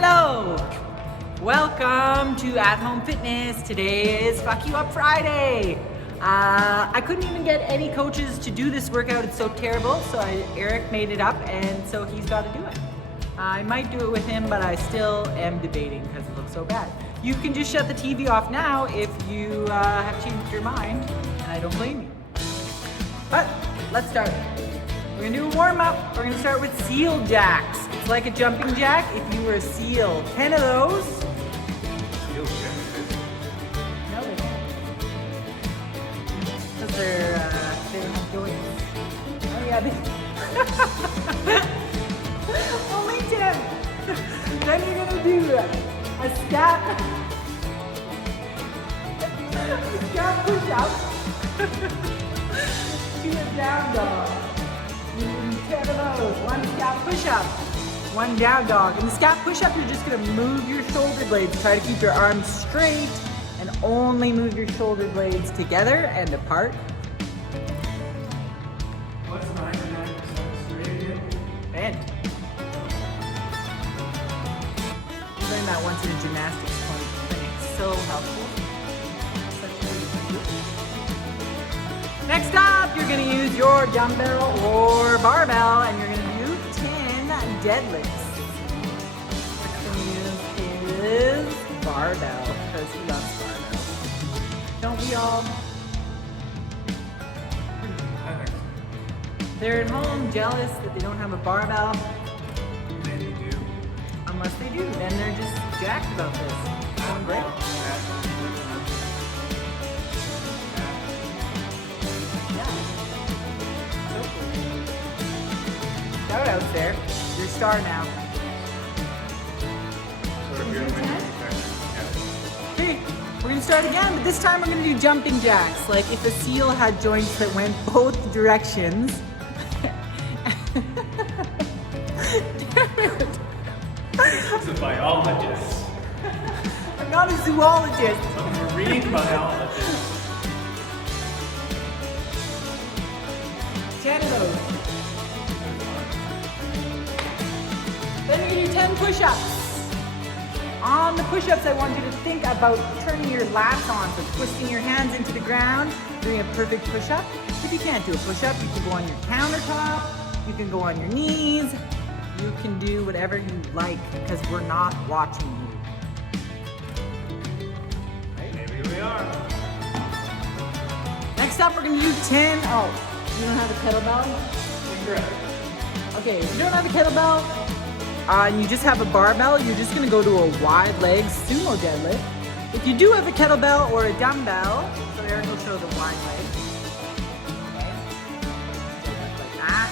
Hello! Welcome to At Home Fitness. Today is Fuck You Up Friday. I couldn't even get any coaches to do this workout. It's so terrible. So Eric made it up and so he's got to do it. I might do it with him, but I still am debating because it looks so bad. You can just shut the TV off now if you have changed your mind, and I don't blame you. But let's start. We're gonna do a warm up. We're gonna start with seal jacks. It's like a jumping jack if you were a seal. 10 of those. Seals can't No, they don't. Because they don't have joints. Oh yeah, they only 10. Then you're gonna do a scat push-up to a down dog. 10 of those. One scat push-up, one down dog. In the scat push-up, you're just gonna move your shoulder blades. Try to keep your arms straight and only move your shoulder blades together and apart. What's 99% straight again? Bend. I learned that once in a gymnastics clinic. So helpful. Such a good thing. Next up, you're gonna use your dumbbell or barbell and you're gonna do 10 deadlifts. First thing we use is barbell, because he loves barbell. Don't we all? They're at home jealous that they don't have a barbell. Then you do. Unless they do, then they're just jacked about this. Oh, great. Shout out there. You're a star now. Okay, we're gonna start again, but this time we're gonna do jumping jacks. Like if a seal had joints that went both directions. He's a biologist. I'm not a zoologist. I'm a marine biologist. 10 of those. Then you're gonna do 10 push-ups. On the push-ups, I want you to think about turning your lats on, so twisting your hands into the ground, doing a perfect push-up. If you can't do a push-up, you can go on your countertop, you can go on your knees, you can do whatever you like, because we're not watching you. Hey, maybe we are. Next up, we're gonna do 10, you don't have a kettlebell? Incorrect. Okay, if you don't have a kettlebell, and you just have a barbell, you're just gonna go to a wide leg sumo deadlift. If you do have a kettlebell or a dumbbell, so Eric will show the wide leg. Okay. Like that.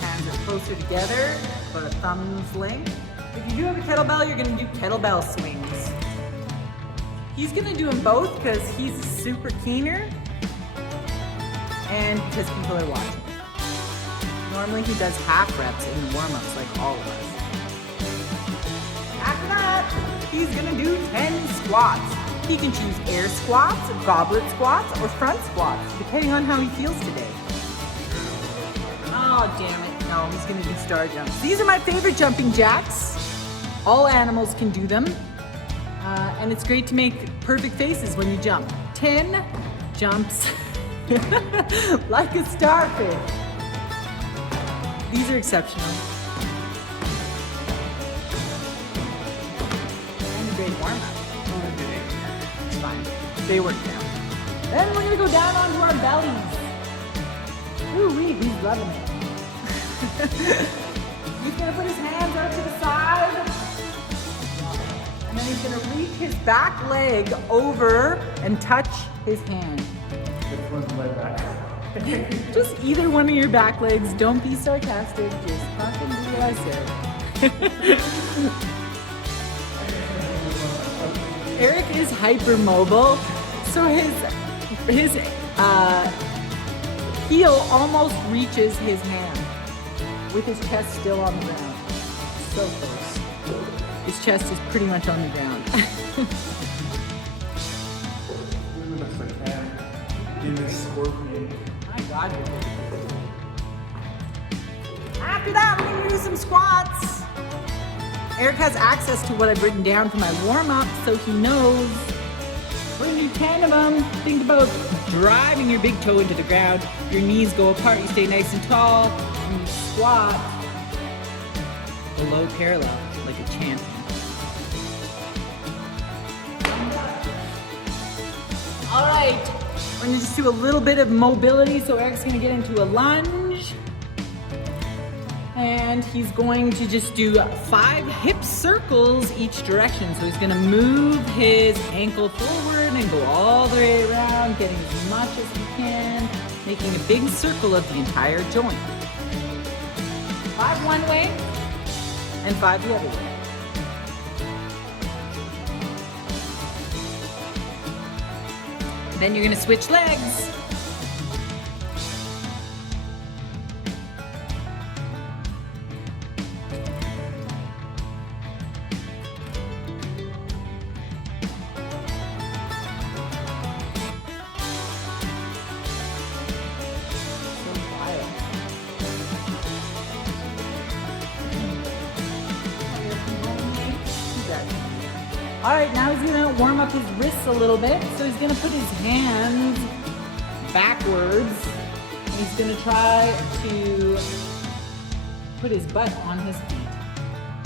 Hands are closer together, about a thumb's length. If you do have a kettlebell, you're gonna do kettlebell swings. He's gonna do them both because he's a super keener and because people are watching. Normally he does half reps in the warm-ups like all of us. After that, he's gonna do 10 squats. He can choose air squats, goblet squats, or front squats, depending on how he feels today. Oh, damn it. No, he's gonna do star jumps. These are my favorite jumping jacks. All animals can do them. And it's great to make perfect faces when you jump. 10 jumps like a starfish. These are exceptional. And a great warm-up. It's fine. They work down. Then we're gonna go down onto our bellies. Ooh-wee, he's loving it. He's gonna put his hands out to the side. And then he's gonna reach his back leg over and touch his hand. Which one's my back? Just either one of your back legs. Don't be sarcastic. Just fucking do what I said. Eric is hypermobile, so his heel almost reaches his hand with his chest still on the ground. So close. His chest is pretty much on the ground. Doing the best I can. In this scorpion. My God. After that, we're gonna do some squats. Eric has access to what I've written down for my warm-up, so he knows we're gonna do 10 of them. Think about driving your big toe into the ground. Your knees go apart, you stay nice and tall, and you squat below parallel like a champion. All right, we're gonna just do a little bit of mobility. So Eric's gonna get into a lunge. And he's going to just do 5 hip circles each direction. So he's gonna move his ankle forward and go all the way around, getting as much as he can, making a big circle of the entire joint. 5 one way and 5 the other way. Then you're gonna switch legs. All right, now he's gonna warm up his wrists a little bit. So he's gonna put his hands backwards, and he's gonna try to put his butt on his feet.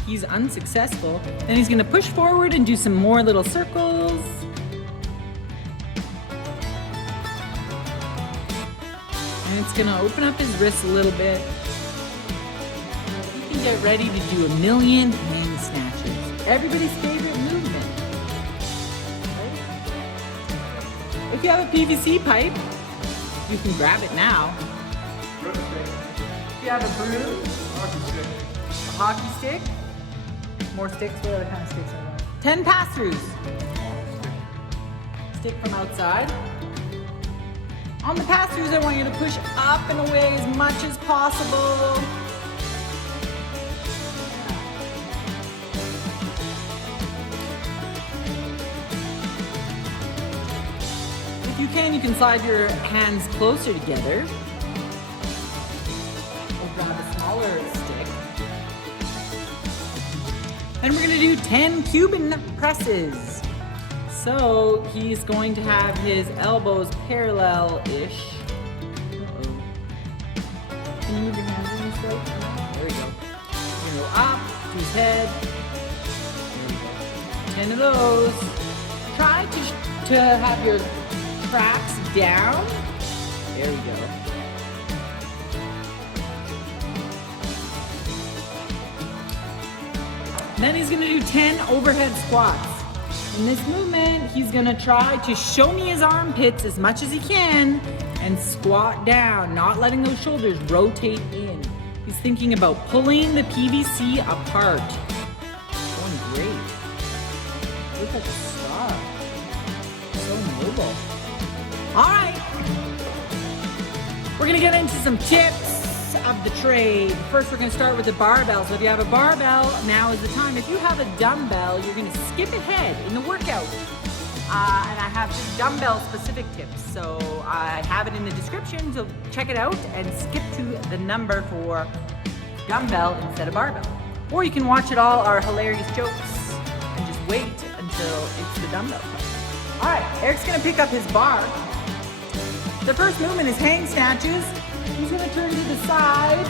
He's unsuccessful. Then he's gonna push forward and do some more little circles. And it's gonna open up his wrists a little bit. You can get ready to do 1,000,000 hang snatches. Everybody's favorite movement. If you have a PVC pipe, you can grab it now. If you have a broom, a hockey stick, more sticks, what other kind of sticks are there? 10 pass-throughs. Stick from outside. On the pass-throughs, I want you to push up and away as much as possible. You can slide your hands closer together or grab a smaller stick. And we're gonna do 10 Cuban presses. So he's going to have his elbows parallel-ish. Uh-oh. Can you move your hands in this way? There we go. We're gonna go up to his head. There we go. 10 of those. Try to have your tracks down. There we go. Then he's gonna do 10 overhead squats. In this movement, he's gonna try to show me his armpits as much as he can and squat down, not letting those shoulders rotate in. He's thinking about pulling the PVC apart. Going great. Look at the star. So mobile. All right, we're gonna get into some tips of the trade. First, we're gonna start with the barbell. So if you have a barbell, now is the time. If you have a dumbbell, you're gonna skip ahead in the workout. And I have just dumbbell specific tips. So I have it in the description, so check it out and skip to the number for dumbbell instead of barbell. Or you can watch it all, our hilarious jokes, and just wait until it's the dumbbell part. All right, Eric's gonna pick up his bar. The first movement is hang snatches. He's gonna turn to the side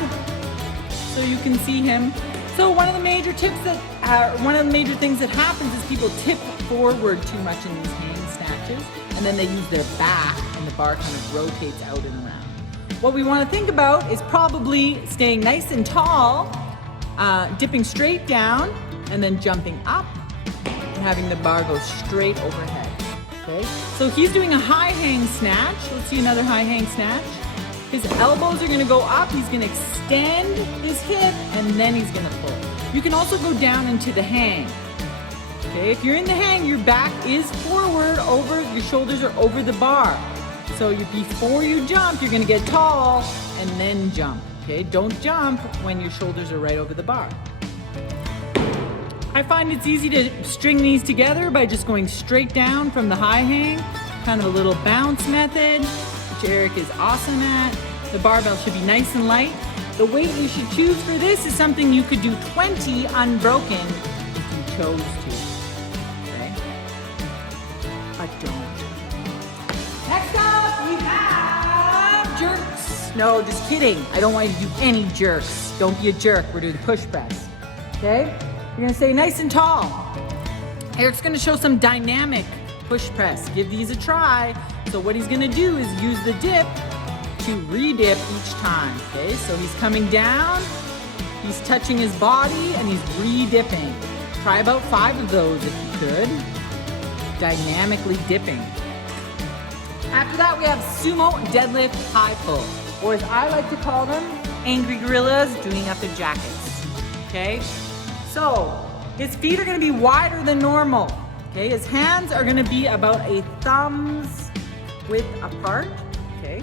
so you can see him. So one of the major things that happens is people tip forward too much in these hang snatches, and then they use their back, and the bar kind of rotates out and around. What we want to think about is probably staying nice and tall, dipping straight down, and then jumping up, and having the bar go straight overhead. Okay, so he's doing a high hang snatch. Let's see another high hang snatch. His elbows are gonna go up, he's gonna extend his hip, and then he's gonna pull. You can also go down into the hang. Okay, if you're in the hang, your back is forward, your shoulders are over the bar. So before you jump, you're gonna get tall, and then jump. Okay, don't jump when your shoulders are right over the bar. I find it's easy to string these together by just going straight down from the high hang, kind of a little bounce method, which Eric is awesome at. The barbell should be nice and light. The weight you should choose for this is something you could do 20 unbroken chose to. Okay? But don't. Next up, we have jerks. No, just kidding. I don't want you to do any jerks. Don't be a jerk. We're doing push press. Okay? You're gonna stay nice and tall. Eric's gonna show some dynamic push press. Give these a try. So what he's gonna do is use the dip to re-dip each time. Okay, so he's coming down, he's touching his body, and he's re-dipping. Try about 5 of those if you could. Dynamically dipping. After that, we have sumo deadlift high pull, or as I like to call them, angry gorillas doing up their jackets. Okay, so his feet are gonna be wider than normal. Okay, his hands are gonna be about a thumb's width apart. Okay.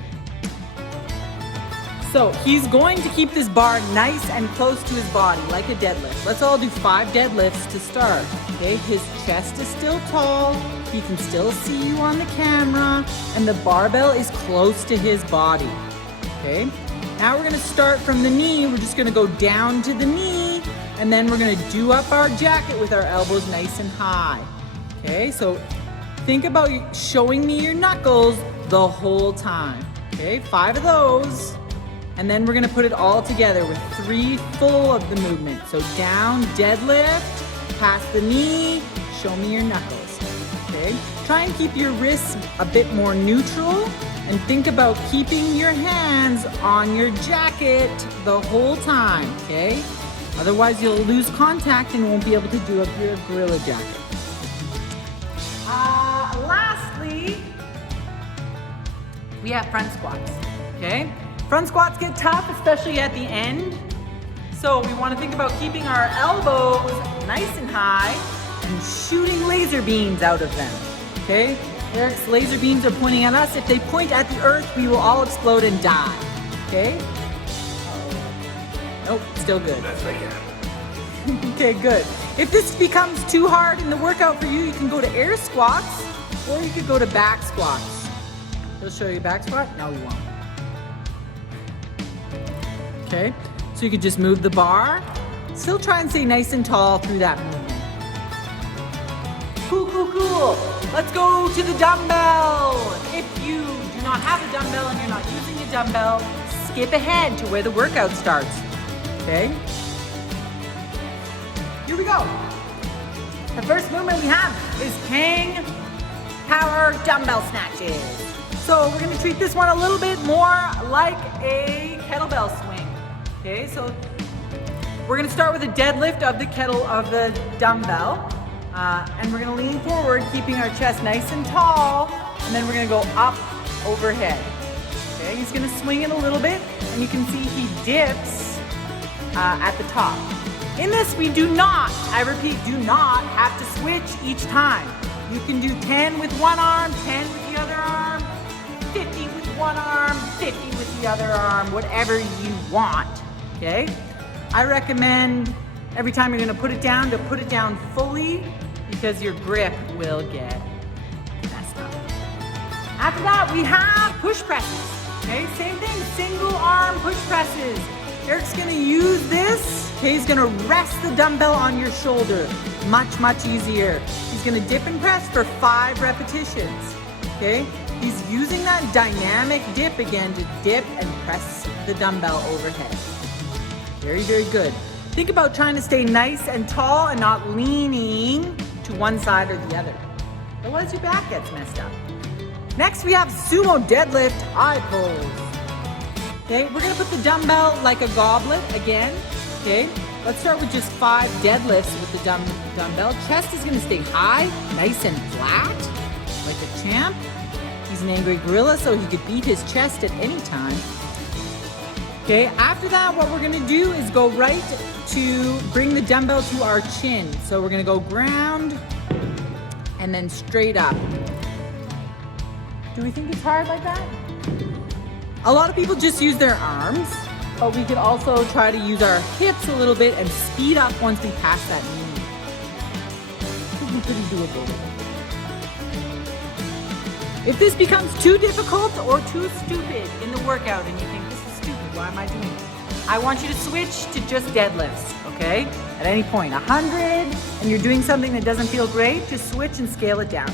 So he's going to keep this bar nice and close to his body, like a deadlift. Let's all do 5 deadlifts to start. Okay, his chest is still tall. He can still see you on the camera, and the barbell is close to his body. Okay, now we're gonna start from the knee. We're just gonna go down to the knee, and then we're gonna do up our jacket with our elbows nice and high. Okay, so think about showing me your knuckles the whole time. Okay, 5 of those. And then we're gonna put it all together with 3 full of the movement. So down, deadlift, past the knee, show me your knuckles. Okay, try and keep your wrists a bit more neutral and think about keeping your hands on your jacket the whole time, okay? Otherwise you'll lose contact and won't be able to do up your gorilla jacket. Lastly, we have front squats, okay? Front squats get tough, especially at the end. So we want to think about keeping our elbows nice and high and shooting laser beams out of them, okay? Eric's laser beams are pointing at us. If they point at the earth, we will all explode and die, okay? Nope, still good. That's right, yeah. Okay, good. If this becomes too hard in the workout for you, you can go to air squats or you could go to back squats. He'll show you back squat. No, we won't. Okay, so you could just move the bar. Still try and stay nice and tall through that movement. Cool, cool, cool. Let's go to the dumbbell. If you do not have a dumbbell and you're not using a dumbbell, skip ahead to where the workout starts. Okay? Here we go. The first movement we have is Kang Power Dumbbell Snatches. So we're gonna treat this one a little bit more like a kettlebell swing. Okay, so we're gonna start with a deadlift of the dumbbell, and we're gonna lean forward, keeping our chest nice and tall, and then we're gonna go up overhead. Okay, he's gonna swing it a little bit, and you can see he dips at the top. In this, we do not, I repeat, do not have to switch each time. You can do 10 with one arm, 10 with the other arm, 50 with one arm, 50 with the other arm, whatever you want, okay? I recommend every time you're gonna put it down to put it down fully because your grip will get messed up. After that, we have push presses, okay? Same thing, single arm push presses. Eric's gonna use this, okay? He's gonna rest the dumbbell on your shoulder. Much, much easier. He's gonna dip and press for 5 repetitions, okay? He's using that dynamic dip again to dip and press the dumbbell overhead. Very, very good. Think about trying to stay nice and tall and not leaning to one side or the other. Otherwise your back gets messed up. Next we have sumo deadlift high pulls. Okay, we're gonna put the dumbbell like a goblet again. Okay, let's start with just 5 deadlifts with the dumbbell. Chest is gonna stay high, nice and flat, like a champ. He's an angry gorilla, so he could beat his chest at any time. Okay, after that, what we're gonna do is go right to bring the dumbbell to our chin. So we're gonna go ground and then straight up. Do we think it's hard like that? A lot of people just use their arms, but we could also try to use our hips a little bit and speed up once we pass that knee. Could be pretty doable. If this becomes too difficult or too stupid in the workout and you think this is stupid, why am I doing it? I want you to switch to just deadlifts, okay? At any point, 100, and you're doing something that doesn't feel great, just switch and scale it down.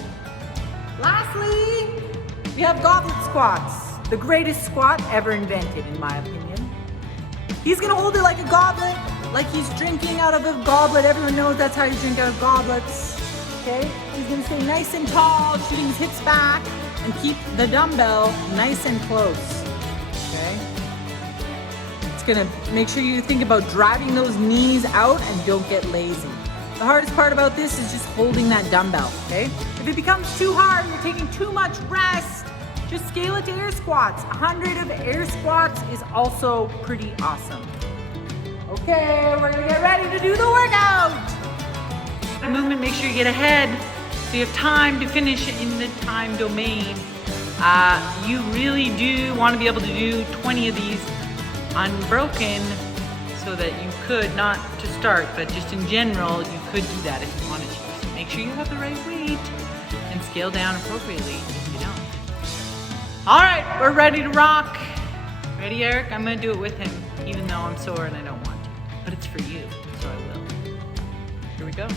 Lastly, we have goblet squats, the greatest squat ever invented, in my opinion. He's gonna hold it like a goblet, like he's drinking out of a goblet. Everyone knows that's how you drink out of goblets, okay? He's gonna stay nice and tall, shooting his hips back, and keep the dumbbell nice and close, okay? It's gonna make sure you think about driving those knees out and don't get lazy. The hardest part about this is just holding that dumbbell, okay? If it becomes too hard, you're taking too much rest, just scale it to air squats. 100 of air squats is also pretty awesome. Okay, we're gonna get ready to do the workout. The movement, make sure you get ahead so you have time to finish in the time domain. You really do want to be able to do 20 of these unbroken so that you could, not to start, but just in general, you could do that if you wanted to. So make sure you have the right weight and scale down appropriately if you don't. All right, we're ready to rock. Ready, Eric? I'm gonna do it with him, even though I'm sore and I don't want to. But it's for you, so I will. Here we go.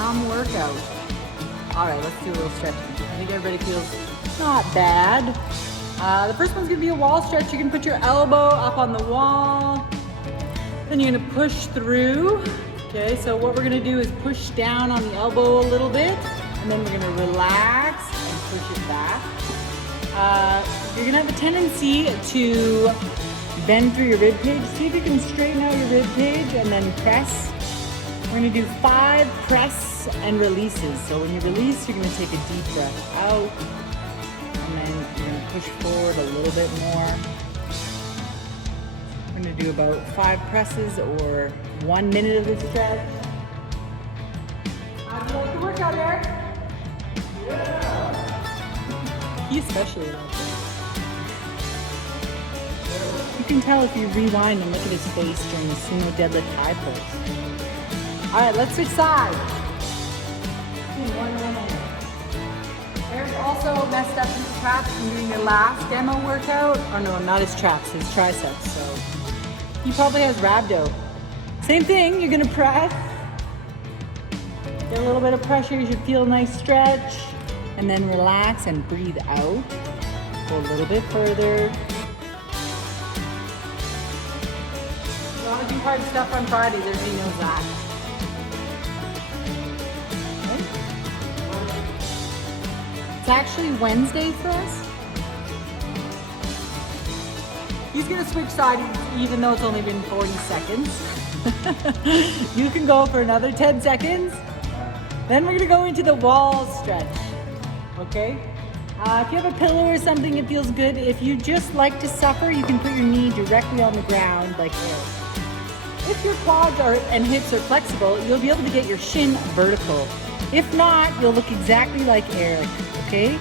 dumb workout. All right, let's do a little stretching. I think everybody feels not bad. The first one's gonna be a wall stretch. You're gonna put your elbow up on the wall. Then you're gonna push through. Okay, so what we're gonna do is push down on the elbow a little bit, and then we're gonna relax and push it back. You're gonna have a tendency to bend through your rib cage. See if you can straighten out your rib cage and then press. We're gonna do 5 press and releases. So when you release, you're gonna take a deep breath out, and then you're gonna push forward a little bit more. We're gonna do about 5 presses or 1 minute of the stretch. How do you like the workout, Eric? Yeah! He especially loves it. You can tell if you rewind and look at his face during the sumo deadlift high pulse. All right, let's switch sides. 1 minute. Eric also messed up his traps from doing your last demo workout. Oh no, not his traps, his triceps. So he probably has rhabdo. Same thing, you're gonna press. Get a little bit of pressure, you should feel a nice stretch. And then relax and breathe out. Go a little bit further. You wanna do hard stuff on Fridays, everybody knows that. Okay. It's actually Wednesday for us. He's gonna switch sides even though it's only been 40 seconds. You can go for another 10 seconds. Then we're gonna go into the wall stretch, okay? If you have a pillow or something, it feels good. If you just like to suffer, you can put your knee directly on the ground like this. If your quads and hips are flexible, you'll be able to get your shin vertical. If not, you'll look exactly like Eric, okay?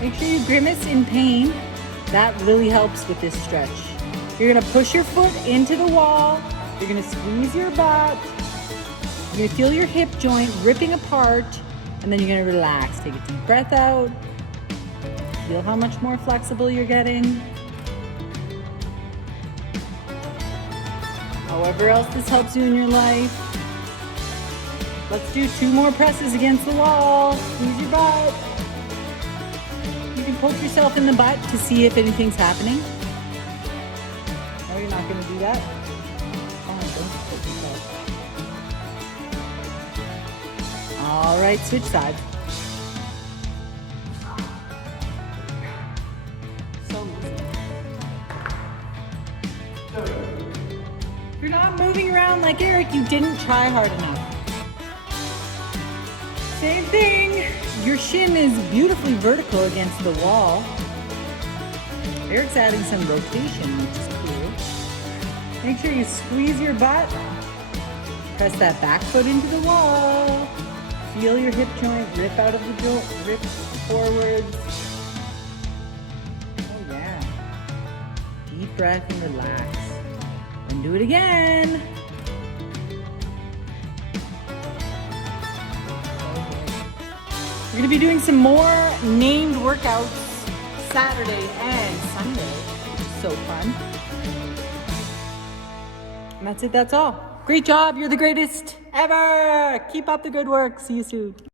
Make sure you grimace in pain. That really helps with this stretch. You're gonna push your foot into the wall. You're gonna squeeze your butt. You're gonna feel your hip joint ripping apart, and then you're gonna relax. Take a deep breath out. Feel how much more flexible you're getting. However else this helps you in your life. Let's do 2 more presses against the wall. Squeeze your butt. You can poke yourself in the butt to see if anything's happening. No, you're not gonna do that? All right, switch sides. So easy. If you're not moving around like Eric, you didn't try hard enough. Same thing. Your shin is beautifully vertical against the wall. Eric's adding some rotation, which is cool. Make sure you squeeze your butt. Press that back foot into the wall. Feel your hip joint rip out of the joint, rip forwards. Oh yeah. Deep breath and relax. And do it again. We're gonna be doing some more named workouts Saturday and Sunday, which is so fun. And that's it, that's all. Great job, you're the greatest ever. Keep up the good work, see you soon.